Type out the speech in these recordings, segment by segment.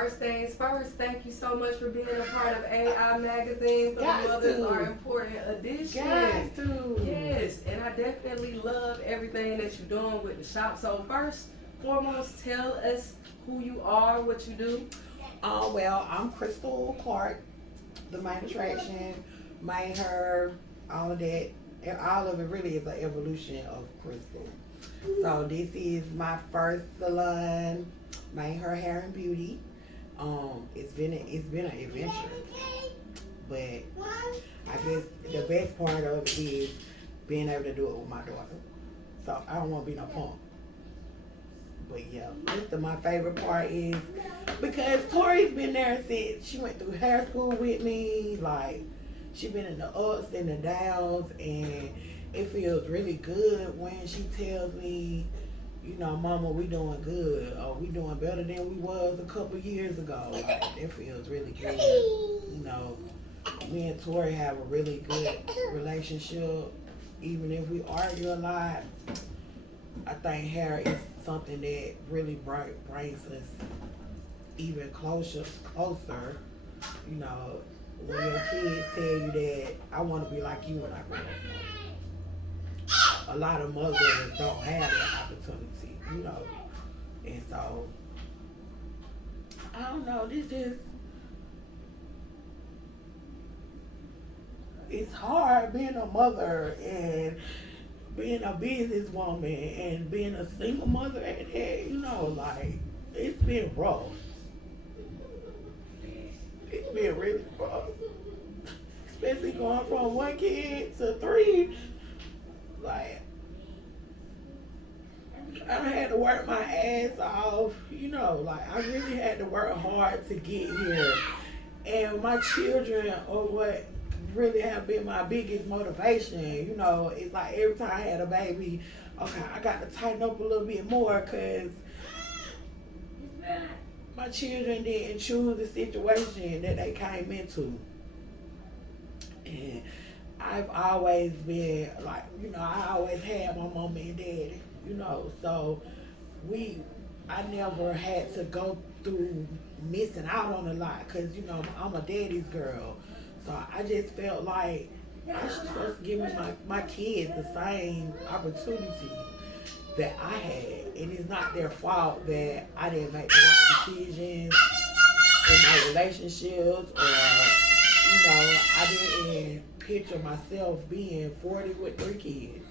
first things first, thank you so much for being a part of AI Magazine for the Mothers Are Important edition. Yes, and I definitely love everything that you're doing with the shop. So first, foremost, tell us who you are, what you do. Well, I'm Crystal Clark, the main attraction, main her, all of that. And all of it really is an evolution of Crystal. So this is my first salon, main her hair and beauty. It's been an adventure, but I guess the best part of it is being able to do it with my daughter. So I don't want to be no punk. But yeah, my favorite part is because Tori's been there since she went through hair school with me. Like, she been in the ups and the downs, and it feels really good when she tells me, you know, Mama, we doing good, or we doing better than we was a couple years ago. Like, it feels really good. You know, me and Tori have a really good relationship. Even if we argue a lot, I think hair is something that really brings us even closer. You know, when your kids tell you that I want to be like you when I grow up. A lot of mothers don't have that opportunity, you know. And so, I don't know, it's hard being a mother and being a businesswoman and being a single mother at that, you know, like, it's been rough. It's been really rough. Especially going from 1 kid to 3. Like, I had to work my ass off, you know, like, I really had to work hard to get here. And my children are what really have been my biggest motivation. You know, it's like every time I had a baby, okay, I got to tighten up a little bit more because my children didn't choose the situation that they came into. And I've always been like, you know, I always had my mama and daddy, you know, so I never had to go through missing out on a lot because, you know, I'm a daddy's girl. So I just felt like I should supposed to give my kids the same opportunity that I had. And it's not their fault that I didn't make the right decisions in my relationships, or, you know, I didn't picture myself being 40 with 3 kids.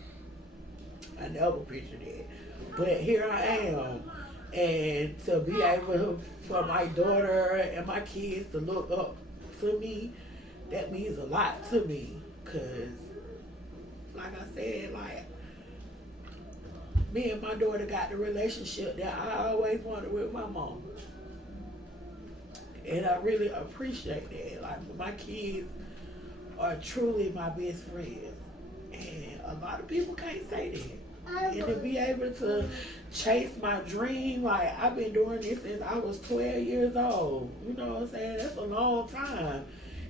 I never pictured it. But here I am. And to be able for my daughter and my kids to look up to me, that means a lot to me, because, like I said, like, me and my daughter got the relationship that I always wanted with my mom. And I really appreciate that. Like, my kids are truly my best friends. And a lot of people can't say that. And to be able to chase my dream, like, I've been doing this since I was 12 years old. You know what I'm saying? That's a long time.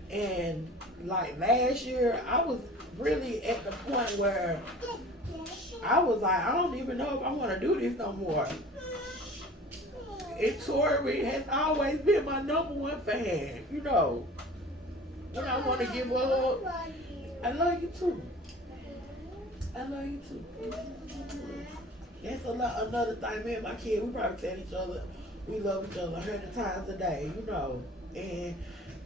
And like last year, I was really at the point where I was like, I don't even know if I want to do this no more. And Tori has always been my #1 fan, you know. When I want to give up, I love you too. I love you too. That's another thing. Me and my kid, we probably tell each other we love each other 100 times a day, you know. And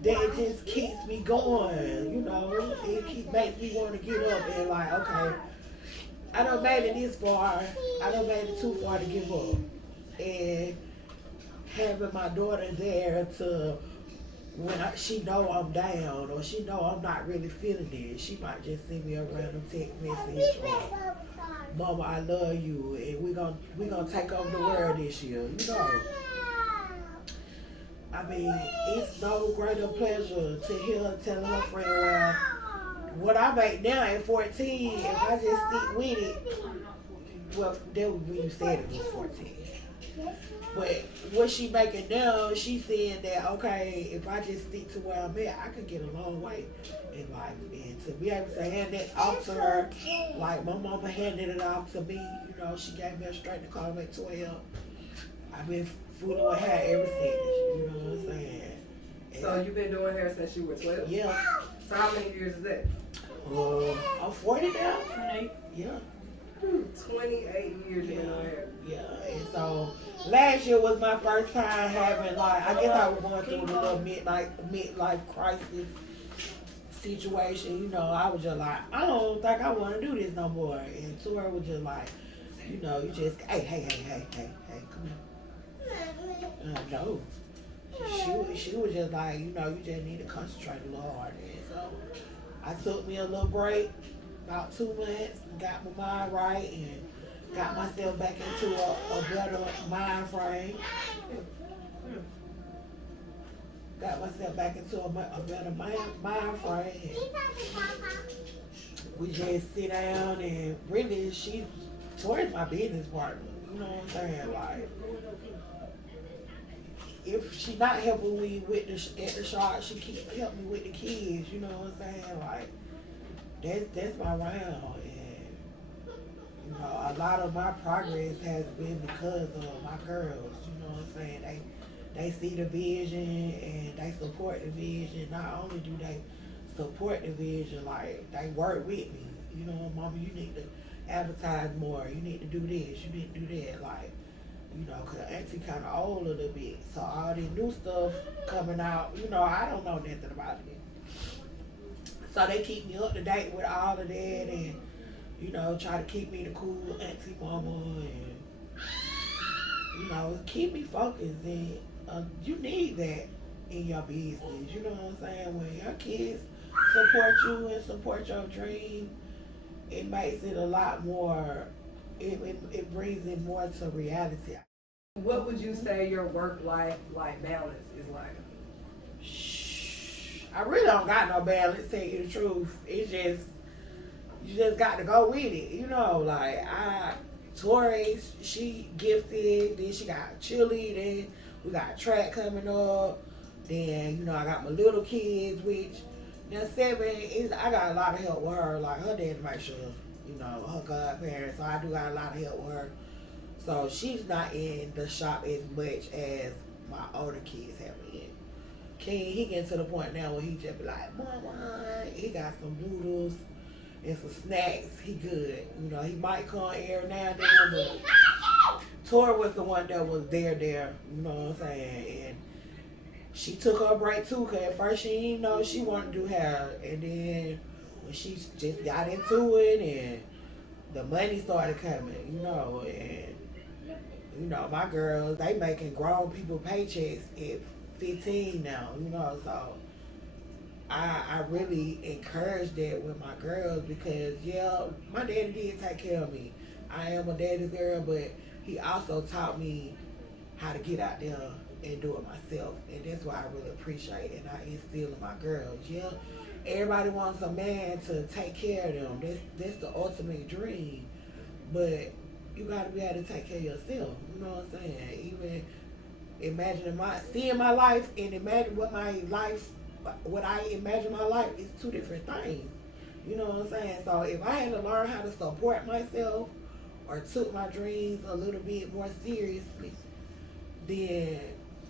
that just keeps me going, you know. It makes me want to get up and like, okay, I done made it this far. I done made it too far to give up. And having my daughter there to, when she know I'm down or she know I'm not really feeling it, she might just send me a random text message or, Mama, I love you, and we gonna take over the world this year, you know. I mean, it's no greater pleasure to hear her telling her friend, well, what I make now at 14, if I just stick with it, well, that would be said it was 14. But what she making now, she saying that, okay, if I just stick to where I'm at, I could get a long way in life. And to be able to hand that off to her, like my mama handed it off to me, you know, she gave me a straightening comb at 12. I've been fooling with her ever since, you know what you've been doing hair since you were 12? Yeah. So how many years is that? I'm 40 now. 28. Yeah. 28 years you've been doing hair. Yeah, and so last year was my first time having, like, I guess I was going through a little midlife crisis situation. You know, I was just like, I don't think I want to do this no more. And Tori was just like, you know, you just, hey, come here. No. She was just like, you know, you just need to concentrate a little harder. And so I took me a little break, about 2 months, got my mind right, and got myself back into a better mind frame. Got myself back into a better mind frame. We just sit down and really, Tori's my business partner. You know what I'm saying? Like, if she not helping me with at the shop, she keep helping me with the kids. You know what I'm saying? Like, that's my round. And you know, a lot of my progress has been because of my girls. You know what I'm saying? They see the vision and they support the vision. Not only do they support the vision, like, they work with me. You know, Mama, you need to advertise more. You need to do this. You need to do that. Like, you know, because Auntie kind of old a little bit. So all this new stuff coming out, you know, I don't know nothing about it. So they keep me up to date with all of that and, you know, try to keep me the cool Auntie Mama and, you know, keep me focused. And you need that in your business. You know what I'm saying? When your kids support you and support your dream, it makes it a lot more, it brings it more to reality. What would you say your work-life balance is like? I really don't got no balance, tell you the truth. It's just, you just got to go with it. You know, like, Tori, she gifted, then she got cheerleading, we got track coming up, then, you know, I got my little kids, which, now 7, I got a lot of help with her, like, her dad make sure, you know, her godparents, so I do got a lot of help with her. So she's not in the shop as much as my older kids have been. King, he getting to the point now where he just be like, Mama, he got some noodles and some snacks. He good. You know, he might come every now and then, but Tori was the one that was there, you know what I'm saying? And she took her break too, because at first she didn't know she wanted to do hair. And then when she just got into it and the money started coming, you know, and, you know, my girls, they making grown people paychecks at 15 now, you know, so I really encourage that with my girls because, yeah, my daddy did take care of me. I am a daddy's girl, but he also taught me how to get out there and do it myself, and that's what I really appreciate, and I instill in my girls. Yeah, everybody wants a man to take care of them. That's the ultimate dream, but you gotta be able to take care of yourself. You know what I'm saying? Even imagining seeing my life and imagine what I imagine my life is 2 different things. You know what I'm saying? So if I had to learn how to support myself or took my dreams a little bit more seriously, then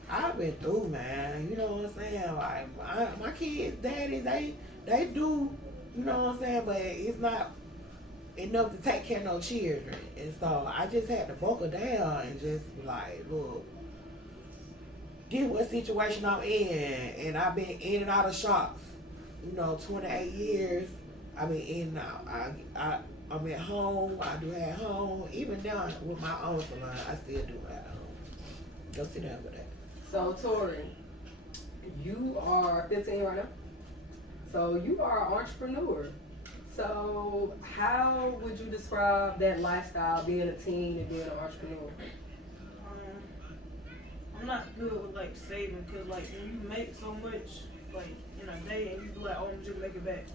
I've been through, man. You know what I'm saying? Like my kids' daddies, they do, you know what I'm saying? But it's not enough to take care of no children. And so I just had to buckle down and just be like, look, this what situation I'm in, and I've been in and out of shops, you know, 28 years. I've been in and out. I'm at home. I do at home. Even now with my own salon, I still do it at home. Go sit down with that. So Tori, you are 15 right now. So you are an entrepreneur. So how would you describe that lifestyle, being a teen and being an entrepreneur? I'm not good with like saving, cause like when you make so much like in a day and you be like, oh, I'm just make it back,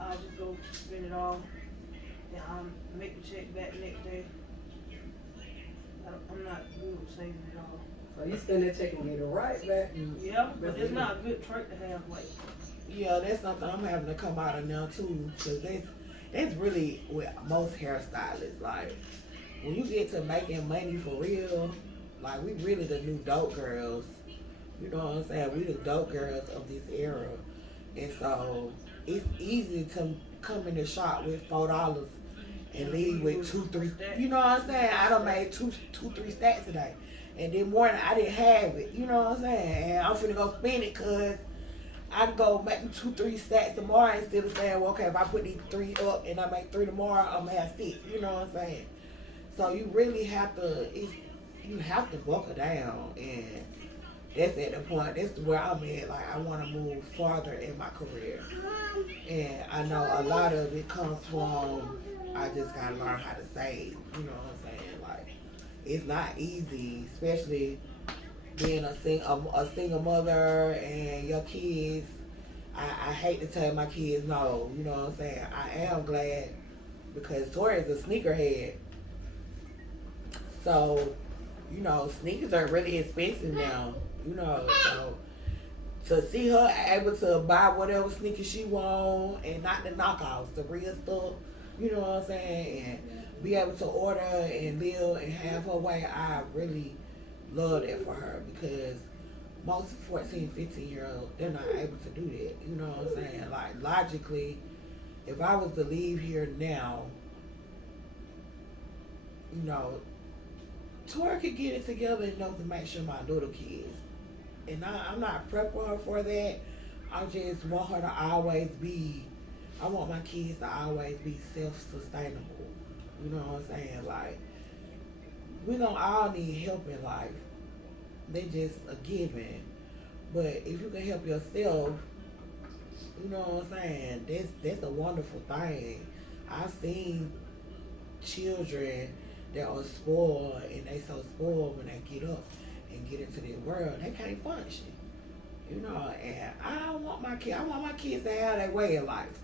I'll just go spend it all and I'll make the check back the next day. I'm not good with saving at all. So you spend that check and get it right back. Yeah, but it's not a good trait to have. Like, yeah, that's something I'm having to come out of now too, because that's really with most hairstylists. Like, when you get to making money for real, like, we really the new dope girls. You know what I'm saying? We the dope girls of this era. And so it's easy to come in the shop with $4 and leave with 2, 3. You know what I'm saying? I done made 3 stacks today. And then morning I didn't have it. You know what I'm saying? And I'm finna go spend it because I can go make 2, 3 stacks tomorrow instead of saying, well, okay, if I put these 3 up and I make 3 tomorrow, I'm gonna have 6. You know what I'm saying? So you really have to, you have to buckle down, and that's at the point. That's where I'm at. Like, I want to move farther in my career, and I know a lot of it comes from I just gotta learn how to save. You know what I'm saying? Like, it's not easy, especially being a single mother and your kids. I hate to tell my kids no. You know what I'm saying? I am glad because Tori is a sneakerhead. So, you know, sneakers are really expensive now. You know, so to see her able to buy whatever sneakers she want and not the knockoffs, the real stuff, you know what I'm saying, and be able to order and live and have her way, I really love that for her because most 14, 15-year-olds, they're not able to do that. You know what I'm saying? Like, logically, if I was to leave here now, you know, Tori could get it together enough to make sure my little kids. And I'm not prepping her for that. I just want her to always be, I want my kids to always be self-sustainable. You know what I'm saying? Like, we don't all need help in life. They just a given. But if you can help yourself, you know what I'm saying? That's a wonderful thing. I've seen children that are spoiled, and they so spoiled when they get up and get into their world, they can't function. You know, and I want my kids to have their way in life.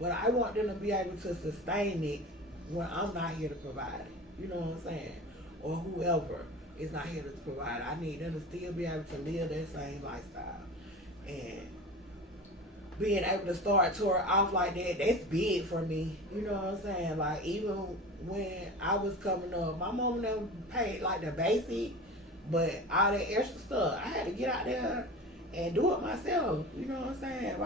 But I want them to be able to sustain it when I'm not here to provide it. You know what I'm saying? Or whoever is not here to provide it. I need them to still be able to live that same lifestyle. And being able to start Tori off like that, that's big for me. You know what I'm saying? Like, even when I was coming up, my mom never paid like the basic, but all that extra stuff, I had to get out there and do it myself. You know what I'm saying?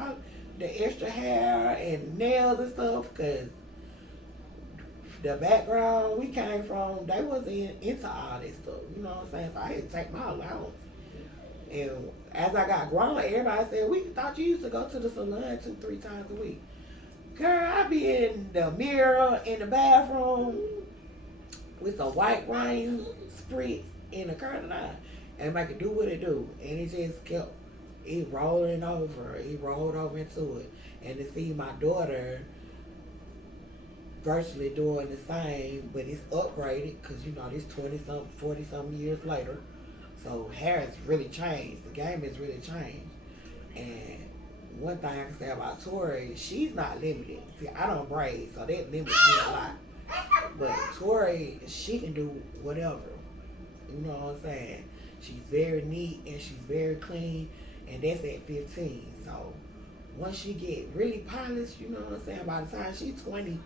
The extra hair and nails and stuff, because the background we came from, they wasn't into all that stuff. You know what I'm saying? So I had to take my allowance. And as I got grown, everybody said, we thought you used to go to the salon 2, 3 times a week. Girl, I be in the mirror in the bathroom with a white rain spritz in the curtain line and make it do what it do. And it just kept rolling over. It rolled over into it. And to see my daughter virtually doing the same, but it's upgraded because, you know, this 20-something, 40-something years later. So hair has really changed. The game has really changed. And one thing I can say about Tori, she's not limited. See, I don't braid, so that limits me a lot. But Tori, she can do whatever. You know what I'm saying? She's very neat and she's very clean, and that's at 15. So once she get really polished, you know what I'm saying, by the time she's 20,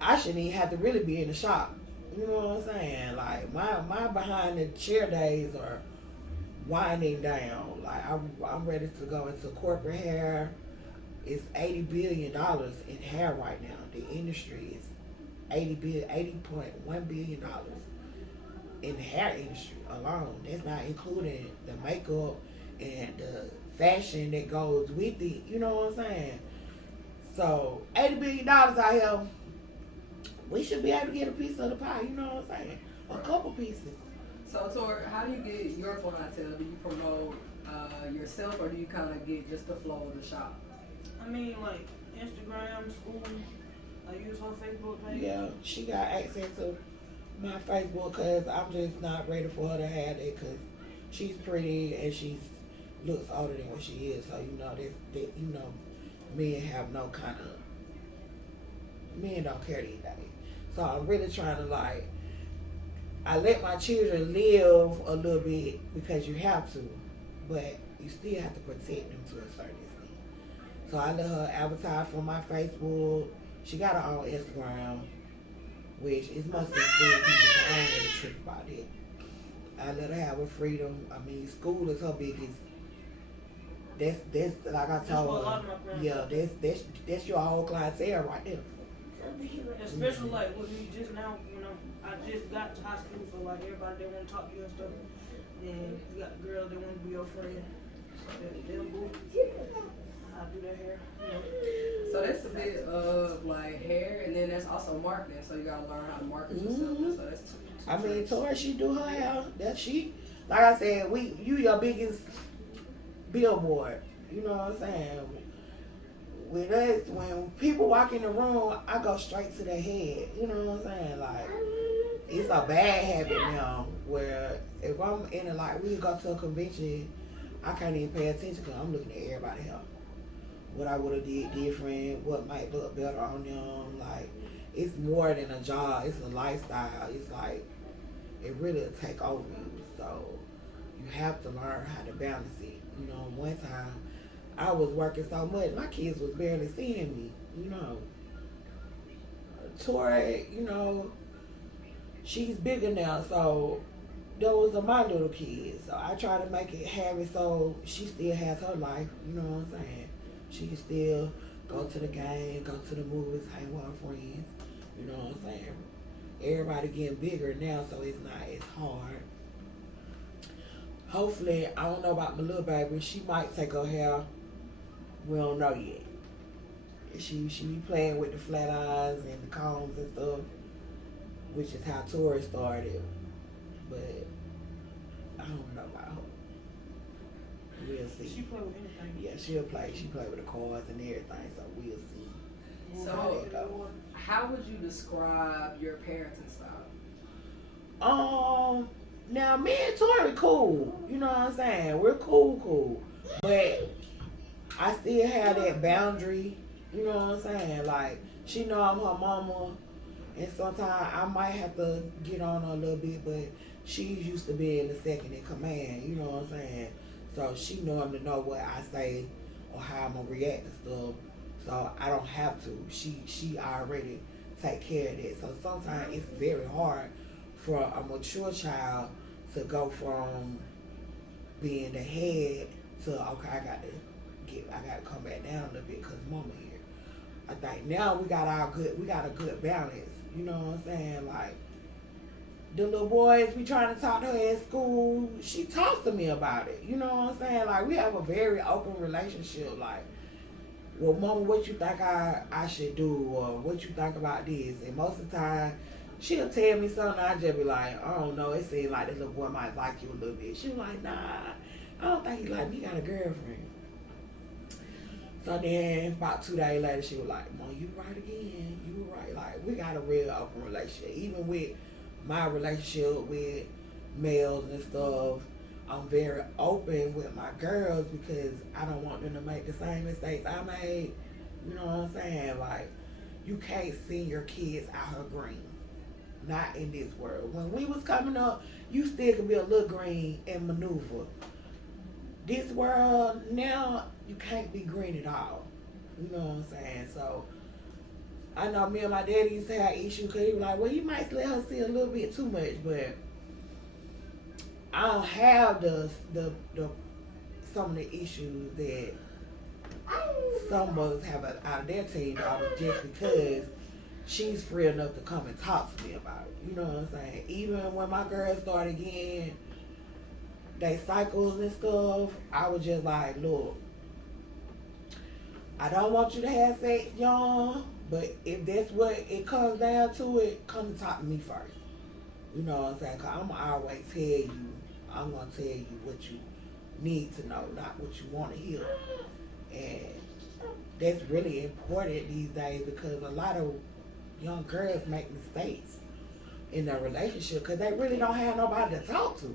I shouldn't even have to really be in the shop. You know what I'm saying? Like, my behind the chair days are winding down. Like, I'm ready to go into corporate hair. It's $80 billion in hair right now. The industry is $80.1 billion in the hair industry alone. That's not including the makeup and the fashion that goes with it. You know what I'm saying? So $80 billion out here. We should be able to get a piece of the pie, you know what I'm saying? A couple pieces. So, Tori, how do you get your clientele? Do you promote yourself, or do you kind of get just the flow of the shop? I mean, like, Instagram, school, I use her Facebook page. Yeah, she got access to my Facebook because I'm just not ready for her to have it because she's pretty and she looks older than what she is. So, you know, men have no kind of, men don't care these days. So I'm really trying to, like, I let my children live a little bit because you have to, but you still have to protect them to a certain extent. So I let her advertise for my Facebook. She got her own Instagram, which is mostly school people, so I don't really trip about it. I let her have her freedom. I mean, school is her biggest. That's like I That's told what a lot her. of my friends. Yeah, that's your whole clientele right there. Especially like with me just now, I just got to high school, so like everybody they want to talk to you and stuff. Then you got the girls that want to be your friend. Them boo. I do their hair. So that's a bit of like hair, and then that's also marketing. So you gotta learn how to market yourself. So that's two I mean, tricks. Tori, she do her hair. That she, like I said, you your biggest billboard. You know what I'm saying? With us, when people walk in the room, I go straight to their head. You know what I'm saying? Like, it's a bad habit now where if I'm in a, like, we go to a convention, I can't even pay attention because I'm looking at everybody else. What I would have did different, what might look better on them. Like, it's more than a job. It's a lifestyle. It's like, it really will take over you. So, you have to learn how to balance it. You know, one time, I was working so much, my kids was barely seeing me, you know. Tori, you know, she's bigger now, so those are my little kids. So I try to make it happen so she still has her life, you know what I'm saying? She can still go to the game, go to the movies, hang with her friends, you know what I'm saying? Everybody getting bigger now, so it's not as hard. Hopefully, I don't know about my little baby, she might take her hair. We don't know yet. She be playing with the flat irons and the combs and stuff, which is how Tori started. But I don't know about her. We'll see. She play with anything. Yeah, she'll play. She play with the cards and everything, so we'll see. So, how that go. how would you describe your parenting style? Now me and Tori cool. You know what I'm saying? We're cool. But I still have that boundary, you know what I'm saying? Like, she know I'm her mama, and sometimes I might have to get on her a little bit, but she's used to being the second in command, you know what I'm saying? So she normally know what I say or how I'm gonna react to stuff, so I don't have to. She already take care of that. So sometimes it's very hard for a mature child to go from being the head to, okay, I got to come back down a little bit because mama here. I think now we got a good balance. You know what I'm saying? Like, the little boys, we trying to talk to her at school, she talks to me about it. You know what I'm saying? Like, we have a very open relationship. Like, well, mama, what you think I should do, or what you think about this? And most of the time, she'll tell me something, I just be like, I don't know, it seems like this little boy might like you a little bit. She was like, nah, I don't think he like me, he got a girlfriend. So then, about 2 days later, she was like, Mom, you right again. You were right. Like, we got a real open relationship. Even with my relationship with males and stuff, I'm very open with my girls because I don't want them to make the same mistakes I made. You know what I'm saying? Like, you can't send your kids out here green. Not in this world. When we was coming up, you still could be a little green and maneuver. This world, now, you can't be green at all. You know what I'm saying? So, I know me and my daddy used to have issues because he was like, well, you might let her see a little bit too much, but I don't have the some of the issues that some mothers have out of their teen daughters just because she's free enough to come and talk to me about it. You know what I'm saying? Even when my girls started getting they cycles and stuff, I was just like, look, I don't want you to have sex young, but if that's what it comes down to, it come and talk to me first. You know what I'm saying? Because I'm going to always tell you, I'm going to tell you what you need to know, not what you want to hear. And that's really important these days because a lot of young girls make mistakes in their relationship because they really don't have nobody to talk to.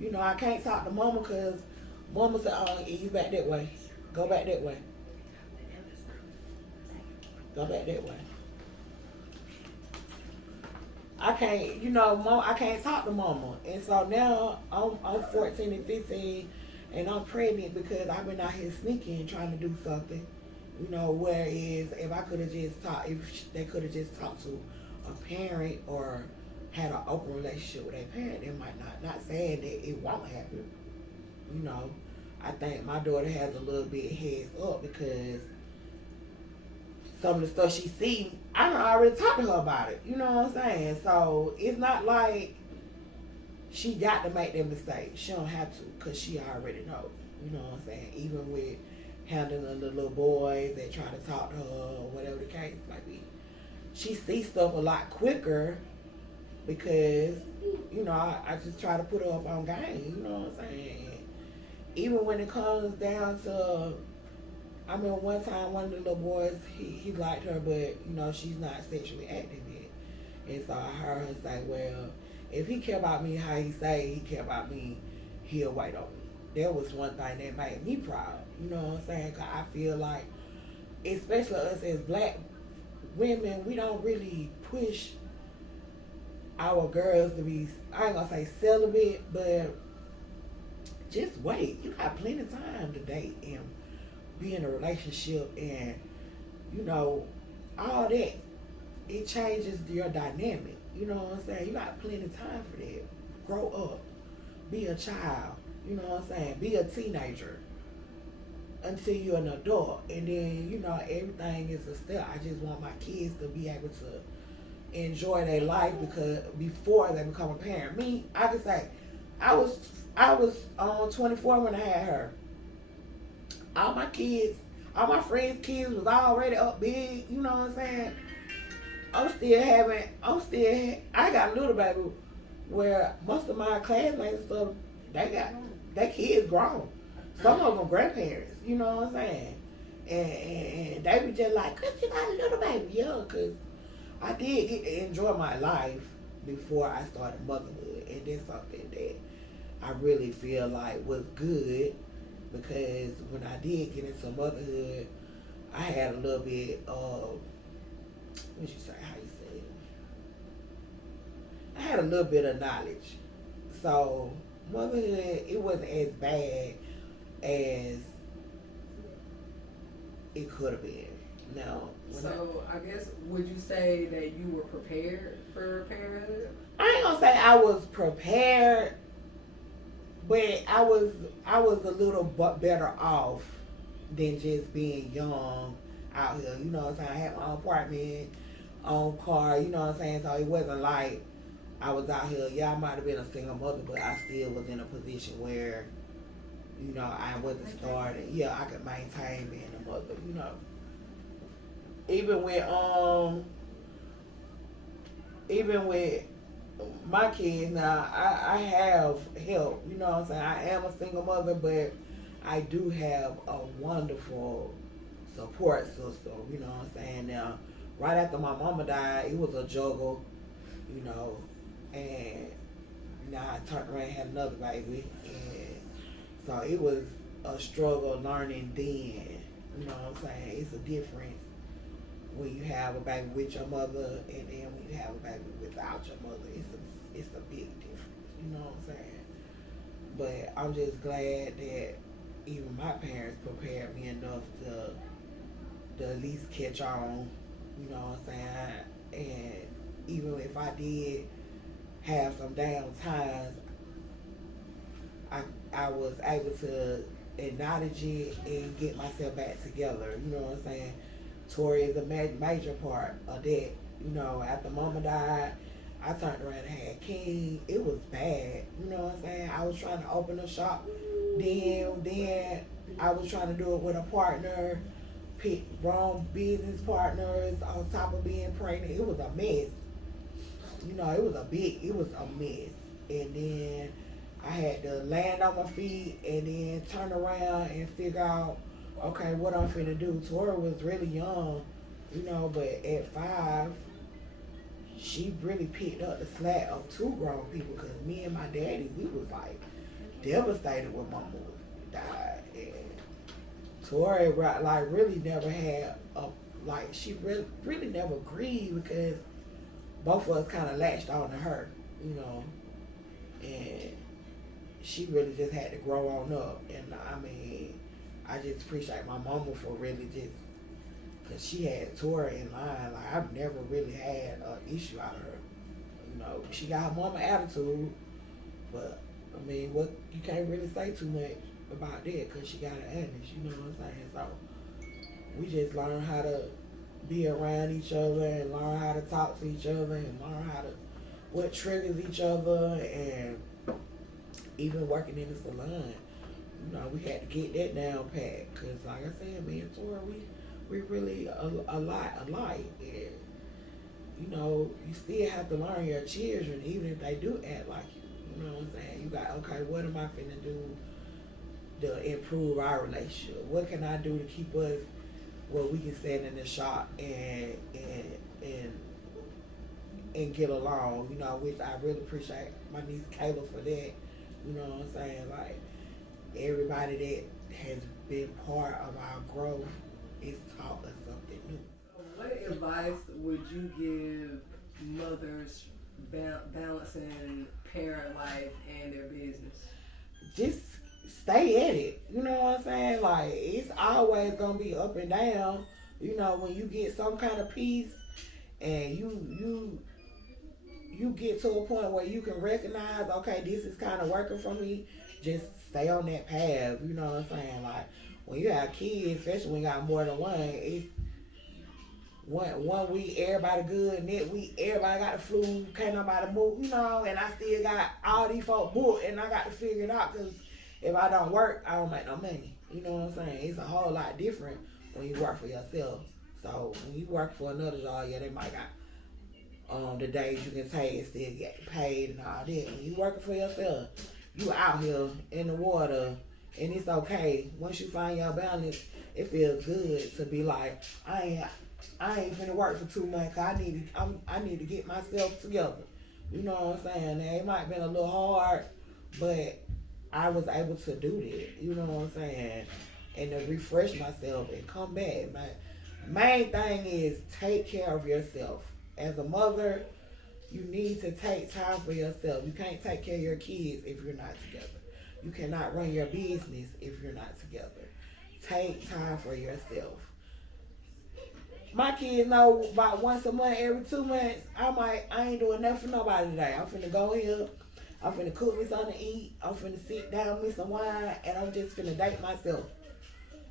You know, I can't talk to mama because mama said, oh, you back that way. Go back that way. Go back that way. I can't, you know, I can't talk to mama. And so now I'm 14 and 15 and I'm pregnant because I've been out here sneaking trying to do something. You know, whereas if I could have just talked, if they could have just talked to a parent or had an open relationship with their parent, they might not saying that it won't happen. You know, I think my daughter has a little bit heads up because some of the stuff she seen, I done already talked to her about it. You know what I'm saying? So it's not like she got to make that mistake. She don't have to because she already know. You know what I'm saying? Even with handling the little boys that try to talk to her or whatever the case might be. She sees stuff a lot quicker because, you know, I just try to put her up on game. You know what I'm saying? And even when it comes down to, I mean, one time one of the little boys, he liked her, but, you know, she's not sexually active yet. And so I heard her say, well, if he care about me how he say he care about me, he'll wait on me. That was one thing that made me proud. You know what I'm saying? Because I feel like, especially us as black women, we don't really push our girls to be, I ain't gonna say celibate, but just wait. You got plenty of time to date and be in a relationship, and you know, all that, it changes your dynamic. You know what I'm saying? You got plenty of time for that. Grow up. Be a child. You know what I'm saying? Be a teenager until you're an adult. And then, you know, everything is a step. I just want my kids to be able to enjoy their life because before they become a parent. Me, I can say, I was 24 when I had her. All my kids, all my friends' kids was already up big, you know what I'm saying? I got a little baby where most of my classmates and stuff, their kids grown. Some of them grandparents, you know what I'm saying? And they be just like, Chris, you got a little baby. Yeah, because I did get to enjoy my life before I started motherhood. And that's something that I really feel like was good because when I did get into motherhood, I had a little bit of, what you say, how you say it? I had a little bit of knowledge. So motherhood, it wasn't as bad as it could have been. Now, so I guess, would you say that you were prepared for parenthood? I ain't gonna say I was prepared, but I was a little better off than just being young out here. You know what I'm saying? I had my own apartment, own car, you know what I'm saying? So it wasn't like I was out here, yeah, I might have been a single mother, but I still was in a position where, you know, I wasn't starting. Yeah, I could maintain being a mother, you know. Even with my kids now, I have help, you know what I'm saying? I am a single mother, but I do have a wonderful support system, you know what I'm saying? Now, right after my mama died, it was a juggle, you know, and now I turned around and had another baby, and so it was a struggle learning then, you know what I'm saying? It's a difference when you have a baby with your mother and then when you have a baby without your mother. It's a big difference, you know what I'm saying? But I'm just glad that even my parents prepared me enough to at least catch on, you know what I'm saying? And even if I did have some down times, I was able to acknowledge it and get myself back together, you know what I'm saying? Tori is a major part of that. You know, after mama died, I turned around and had King. It was bad. You know what I'm saying? I was trying to open a shop. Then I was trying to do it with a partner, pick wrong business partners on top of being pregnant. It was a mess. You know, it was a mess. And then I had to land on my feet and then turn around and figure out, okay, what I'm finna do. Tori was really young, you know, but at 5, she really picked up the slack of 2 grown people because me and my daddy, we was like devastated when my mom died. And Tori like really never had she really never grieved because both of us kind of latched on to her, you know, and she really just had to grow on up. And I mean, I just appreciate my mama for really just, because she had Tori in line. Like, I've never really had an issue out of her. You know, she got her mama attitude, but I mean, what you can't really say too much about that because she got an illness. You know what I'm saying? So we just learn how to be around each other and learn how to talk to each other and learn how to what triggers each other, and even working in the salon. You know, we had to get that down pat because, like I said, me and Tora, we really a lot alike. And, you know, you still have to learn your children, even if they do act like you. You know what I'm saying? You got, okay, what am I finna do to improve our relationship? What can I do to keep us where we can stand in the shop and get along? You know, which I really appreciate my niece Kayla for that. You know what I'm saying? Like, everybody that has been part of our growth is taught us something new. What advice would you give mothers balancing parent life and their business? Just stay at it. You know what I'm saying? Like, it's always gonna be up and down. You know, when you get some kind of peace and you get to a point where you can recognize, okay, this is kind of working for me, just stay on that path. You know what I'm saying? Like, when you have kids, especially when you got more than one, it's one week everybody good, next week everybody got the flu, can't nobody move, you know, and I still got all these folk booked, and I got to figure it out because if I don't work, I don't make no money. You know what I'm saying? It's a whole lot different when you work for yourself. So when you work for another job, yeah, they might got the days you can take and still get paid and all that. When you working for yourself, you out here in the water, and it's okay. Once you find your balance, it feels good to be like, I ain't finna work for 2 months. I need to get myself together. You know what I'm saying? Now, it might have been a little hard, but I was able to do that. You know what I'm saying? And to refresh myself and come back. My main thing is take care of yourself. As a mother, you need to take time for yourself. You can't take care of your kids if you're not together. You cannot run your business if you're not together. Take time for yourself. My kids know about once a month, every 2 months, I ain't doing nothing for nobody today. I'm finna go here. I'm finna cook me something to eat. I'm finna sit down with me some wine, and I'm just finna date myself.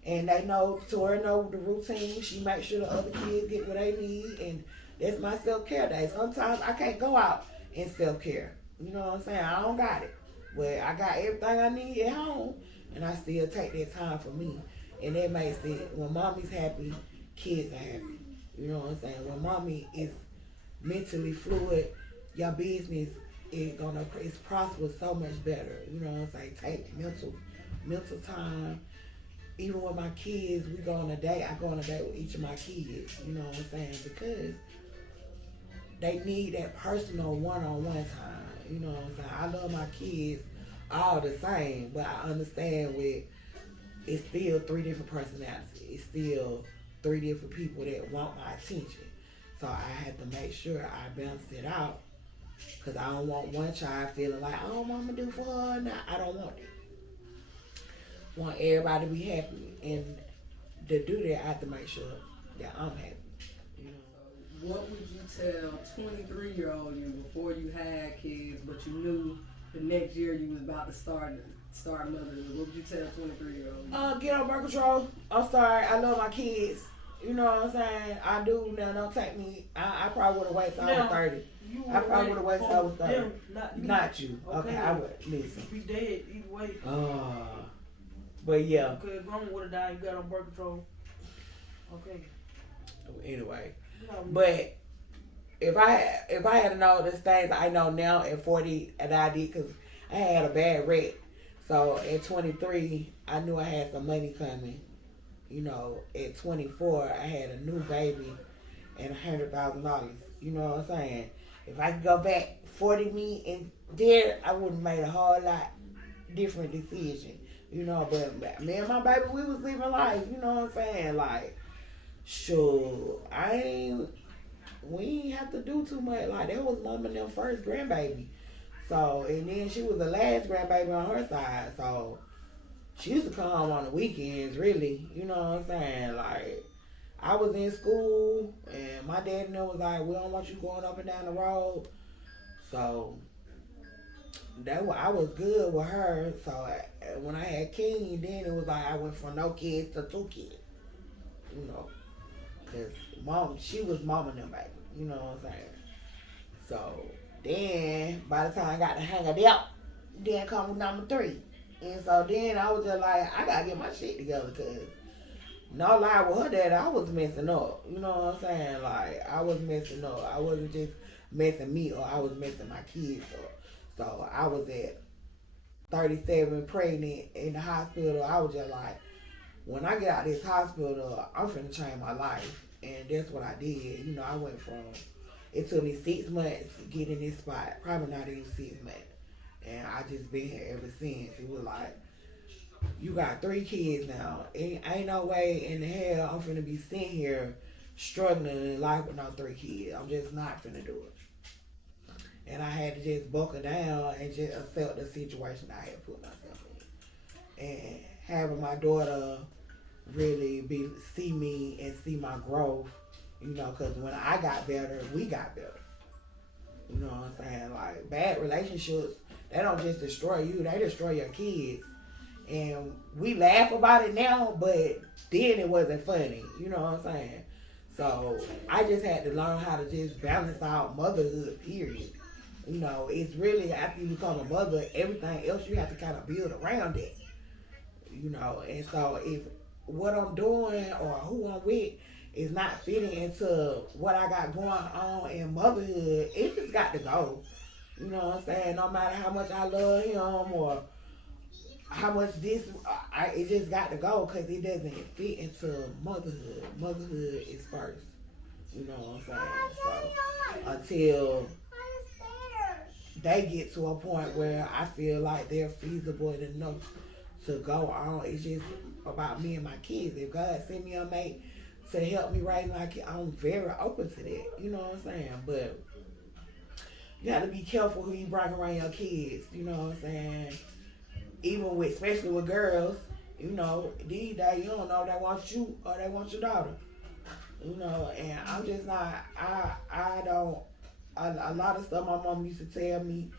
And they know, Tori know the routine. She makes sure the other kids get what they need, and that's my self-care day. Sometimes I can't go out in self-care. You know what I'm saying? I don't got it. But I got everything I need at home, and I still take that time for me. And that makes it, when mommy's happy, kids are happy. You know what I'm saying? When mommy is mentally fluid, your business is prosper so much better. You know what I'm saying? Take mental time. Even with my kids, we go on a date. I go on a date with each of my kids. You know what I'm saying? Because they need that personal one-on-one time. You know what I'm saying? I love my kids all the same, but I understand it's still 3 different personalities. It's still 3 different people that want my attention. So I have to make sure I balance it out, because I don't want one child feeling like, oh, mama do for her. Nah, I don't want it. I want everybody to be happy, and to do that, I have to make sure that I'm happy. You know? What would you tell 23-year-old you before you had kids, but you knew the next year you was about to start motherhood? What would you tell 23-year-old you? Get on birth control. I'm sorry, I love my kids. You know what I'm saying? I do. Now, don't take me. I probably would have waited till I was 30. I probably would have waited till I was 30. Not you. Okay, I would. Listen. Be dead either way. But yeah. Because grandma would have died. You got on birth control. Okay. Anyway, but if I had to know the things I know now at 40 and I did, because I had a bad wreck. So at 23, I knew I had some money coming. You know, at 24, I had a new baby and $100,000. You know what I'm saying? If I could go back 40 me and there, I would have made a whole lot different decision. You know, but me and my baby, we was living life. You know what I'm saying? Like, sure, we ain't have to do too much. Like, that was mom and them first grandbaby. So, and then she was the last grandbaby on her side. So, she used to come home on the weekends, really. You know what I'm saying? Like, I was in school, and my dad and them was like, we don't want you going up and down the road. So I was good with her. So when I had King, then it was like I went from no kids to 2 kids. You know, cause she was mama them baby. You know what I'm saying? So then by the time I got the hang of that, then come number 3. And so then I was just like, I gotta get my shit together, cause no lie with her dad, I was messing up. You know what I'm saying? Like I was messing up. I wasn't just messing me up, I was messing my kids up. So I was at 37 pregnant in the hospital. I was just like, when I get out of this hospital, I'm finna change my life. And that's what I did. You know, I went from, it took me 6 months to get in this spot. Probably not even 6 months. And I just been here ever since. It was like, you got 3 kids now. Ain't no way in the hell I'm finna be sitting here struggling in life with no 3 kids. I'm just not finna do it. And I had to just buckle down and just accept the situation I had put myself in. And having my daughter really see me and see my growth, you know, because when I got better, we got better. You know what I'm saying? Like, bad relationships, they don't just destroy you, they destroy your kids. And we laugh about it now, but then it wasn't funny. You know what I'm saying? So I just had to learn how to just balance out motherhood, period. You know, it's really, after you become a mother, everything else you have to kind of build around it. You know, and so if what I'm doing or who I'm with is not fitting into what I got going on in motherhood, it just got to go. You know what I'm saying? No matter how much I love him or how much this, it just got to go because it doesn't fit into motherhood. Motherhood is first. You know what I'm saying? So until they get to a point where I feel like they're feasible enough to go on, it's just about me and my kids. If God send me a mate to help me raise my kids, I'm very open to that. You know what I'm saying? But you got to be careful who you bring around your kids. You know what I'm saying? Even with, especially with girls, you know, these days you don't know if they want you or they want your daughter. You know, and I'm just not, I don't, a lot of stuff my mom used to tell me,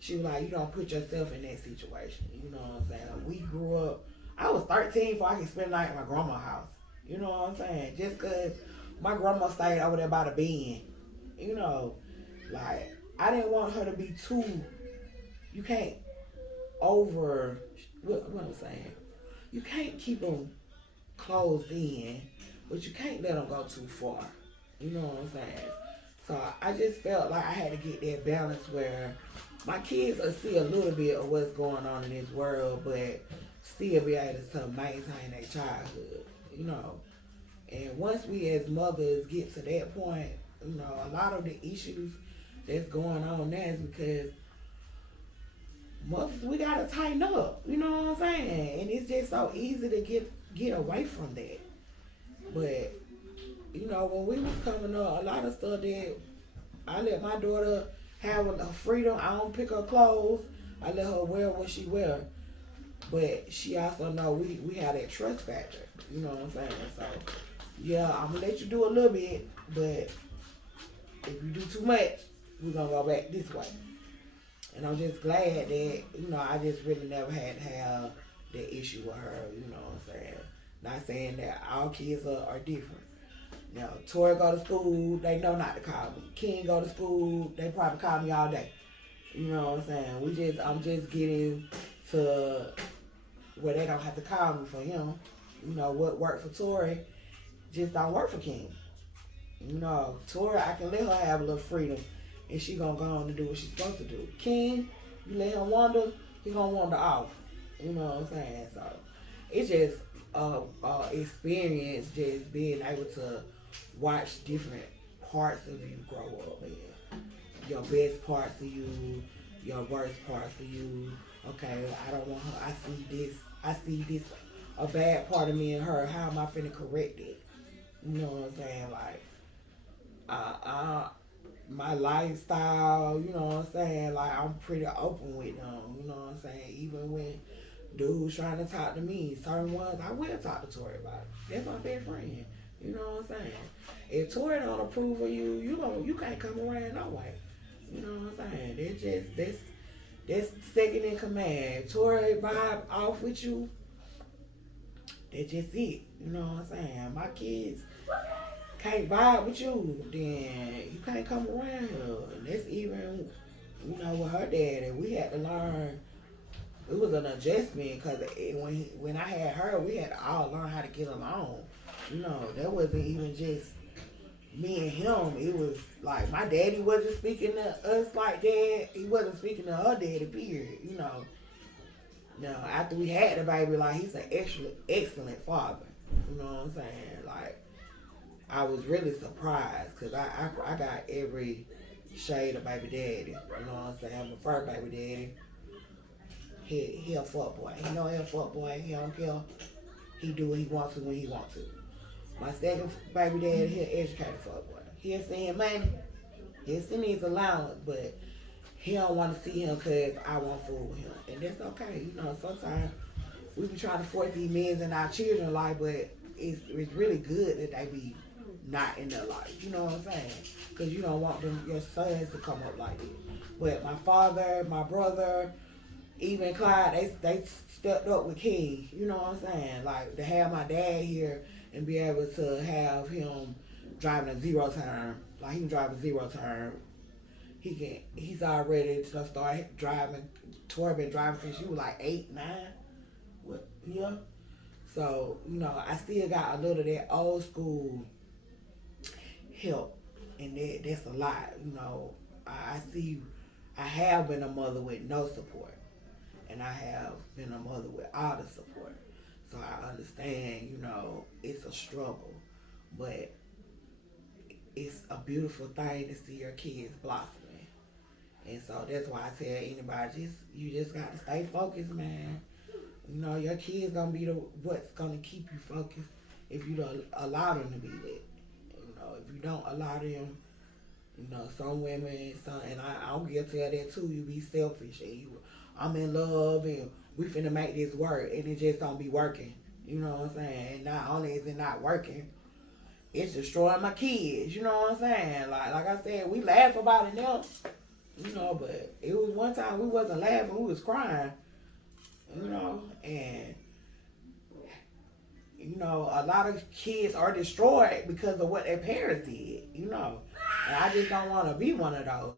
she was like, you don't put yourself in that situation. You know what I'm saying? We grew up, I was 13 before I could spend the night at my grandma's house. You know what I'm saying? Just because my grandma stayed over there by the bend. You know, like, I didn't want her to be too, you can't what I'm saying? You can't keep them closed in, but you can't let them go too far. You know what I'm saying? So I just felt like I had to get that balance where my kids will see a little bit of what's going on in this world, but still be able to maintain their childhood, you know. And once we as mothers get to that point, you know, a lot of the issues that's going on now is because mothers, we gotta tighten up, you know what I'm saying? And it's just so easy to get away from that. But you know, when we was coming up, a lot of stuff that I let my daughter have a freedom. I don't pick her clothes. I let her wear what she wear. But she also know we have that trust factor. You know what I'm saying? So yeah, I'm gonna let you do a little bit, but if you do too much, we're gonna go back this way. And I'm just glad that, you know, I just really never had to have that issue with her, you know what I'm saying? Not saying that all kids are different. Now, Tori go to school, they know not to call me. Ken go to school, they probably call me all day. You know what I'm saying? I'm just getting to where they don't have to call me for him. You know, what worked for Tori just don't work for Ken. You know, Tori, I can let her have a little freedom and she gonna go on to do what she's supposed to do. Ken, you let him wander, he gonna wander off. You know what I'm saying? So it's just experience just being able to watch different parts of you grow up, and your best parts of you, your worst parts of you. Okay, I don't want her, I see this a bad part of me in her. How am I finna correct it? You know what I'm saying? Like, my lifestyle, you know what I'm saying? Like, I'm pretty open with them, you know what I'm saying? Even when dudes trying to talk to me, certain ones I will talk to Tori about. That's my best friend. You know what I'm saying? If Tori don't approve of you, you can't come around no way. You know what I'm saying? That's second in command. Tori vibe off with you. That's just it. You know what I'm saying? My kids can't vibe with you, then you can't come around here. And that's even, with her daddy. We had to learn. It was an adjustment because when I had her, we had to all learn how to get along. That wasn't even just me and him. It was like my daddy wasn't speaking to us like that. He wasn't speaking to her daddy, period. Now, after we had the baby, like, he's an excellent father. You know what I'm saying? Like, I was really surprised because I got every shade of baby daddy. You know what I'm saying? My first baby daddy, he a fuck boy. He know he a fuck boy. He don't care. He do what he wants to when he wants to. My second baby daddy, he an educated fuck boy. He'll send money. He'll send his allowance, but he don't want to see him because I won't fool with him. And that's okay. Sometimes we be trying to force these men in our children's life, but it's really good that they be not in their life. You know what I'm saying? Because you don't want your sons to come up like this. But my father, my brother, even Clyde, they stepped up with King. You know what I'm saying? Like, to have my dad here and be able to have him driving a zero turn. Like, he can drive a zero turn. He's already started driving. Tori been driving since she was like 8, 9. What? Yeah. So, I still got a little of that old school help. And that's a lot. I have been a mother with no support. And I have been a mother with all the support. So I understand, it's a struggle. But it's a beautiful thing to see your kids blossoming. And so that's why I tell anybody, you just got to stay focused, man. Your kids gonna be what's gonna keep you focused if you don't allow them to be that. If you don't allow them, some women, and I'm guilty of that too. You be selfish and I'm in love and we finna make this work, and it just don't be working. You know what I'm saying? And not only is it not working, it's destroying my kids. You know what I'm saying? Like I said, we laugh about it now. But it was one time we wasn't laughing, we was crying. And a lot of kids are destroyed because of what their parents did. And I just don't want to be one of those.